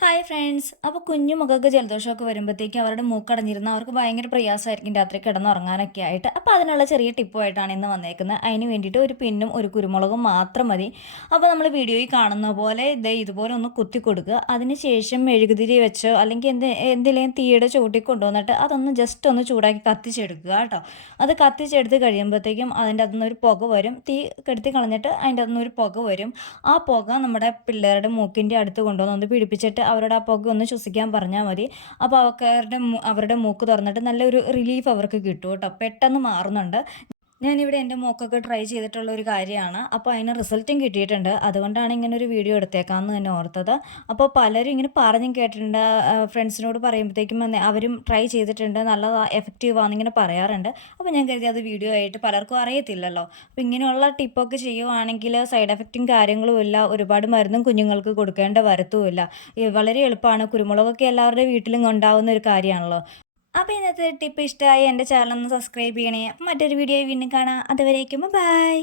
Hi friends അപ്പോൾ കുഞ്ഞു മുഖക്ക് ജലദോഷമൊക്കെ വരുമ്പോഴത്തേക്കും അവരുടെ മൂക്കടഞ്ഞിരുന്ന അവർക്ക് ഭയങ്കര പ്രയാസമായിരിക്കും രാത്രി കിടന്നുറങ്ങാനൊക്കെ ആയിട്ട്. അപ്പോൾ അതിനുള്ള ചെറിയ ടിപ്പുമായിട്ടാണ് ഇന്ന് വന്നേക്കുന്നത്. അതിന് വേണ്ടിയിട്ട് ഒരു പിന്നും ഒരു കുരുമുളകും മാത്രം മതി. അപ്പോൾ നമ്മൾ വീഡിയോയിൽ കാണുന്ന പോലെ ഇതേ ഇതുപോലെ ഒന്ന് കുത്തി കൊടുക്കുക. അതിന് ശേഷം മെഴുകുതിരി വെച്ചോ അല്ലെങ്കിൽ എന്ത് എന്തെങ്കിലും തീയുടെ ചൂട്ടി കൊണ്ടുവന്നിട്ട് അതൊന്ന് ജസ്റ്റ് ഒന്ന് ചൂടാക്കി കത്തിച്ചെടുക്കുക കേട്ടോ. അത് കത്തിച്ചെടുത്ത് കഴിയുമ്പോഴത്തേക്കും അതിന്റെ അതിൽ ഒരു പുക വരും. തീ കെടുത്തി കളഞ്ഞിട്ട് അതിന്റെ അതിൽ ഒരു പുക വരും. ആ പുക നമ്മുടെ പിള്ളേരുടെ മൂക്കിന്റെ അടുത്ത് കൊണ്ടുവന്ന് ഒന്ന് പിടിപ്പിച്ചിട്ട് അവരുടെ ആ പുക ഒന്ന് ശ്വസിക്കാൻ പറഞ്ഞാൽ മതി. അപ്പോൾ അവരുടെ അവരുടെ മൂക്ക് തുറന്നിട്ട് നല്ലൊരു റിലീഫ് അവർക്ക് കിട്ടും കേട്ടോ. പെട്ടെന്ന് മാറുന്നുണ്ട്. ഞാനിവിടെ എന്റെ മോക്കൊക്കെ ട്രൈ ചെയ്തിട്ടുള്ള ഒരു കാര്യമാണ്. അപ്പോൾ അതിന് റിസൾട്ടും കിട്ടിയിട്ടുണ്ട്. അതുകൊണ്ടാണ് ഇങ്ങനെ ഒരു വീഡിയോ എടുത്തേക്കാമെന്ന് തന്നെ ഓർത്തത്. അപ്പോൾ പലരും ഇങ്ങനെ പറഞ്ഞും കേട്ടിട്ടുണ്ട്. ഫ്രണ്ട്സിനോട് പറയുമ്പോഴത്തേക്കും അവരും ട്രൈ ചെയ്തിട്ടുണ്ട്. നല്ല എഫക്റ്റീവാണെന്ന് ഇങ്ങനെ പറയാറുണ്ട്. അപ്പോൾ ഞാൻ കരുതി അത് വീഡിയോ ആയിട്ട് പലർക്കും അറിയത്തില്ലല്ലോ. അപ്പോൾ ഇങ്ങനെയുള്ള ടിപ്പൊക്കെ ചെയ്യുവാണെങ്കിൽ സൈഡ് എഫക്റ്റും കാര്യങ്ങളും ഇല്ല. ഒരുപാട് മരുന്നും കുഞ്ഞുങ്ങൾക്ക് കൊടുക്കേണ്ട വരത്തുമില്ല വളരെ എളുപ്പമാണ്. കുരുമുളകൊക്കെ എല്ലാവരുടെ വീട്ടിലും ഉണ്ടാവുന്ന ഒരു കാര്യമാണല്ലോ. അപ്പോൾ ഇന്നത്തെ ടിപ്പ് ഇഷ്ടമായി എന്റെ ചാനൽ ഒന്ന് സബ്സ്ക്രൈബ് ചെയ്യണേ. മറ്റൊരു വീഡിയോ വീണ്ടും കാണാം. അതുവരേക്കും ബൈ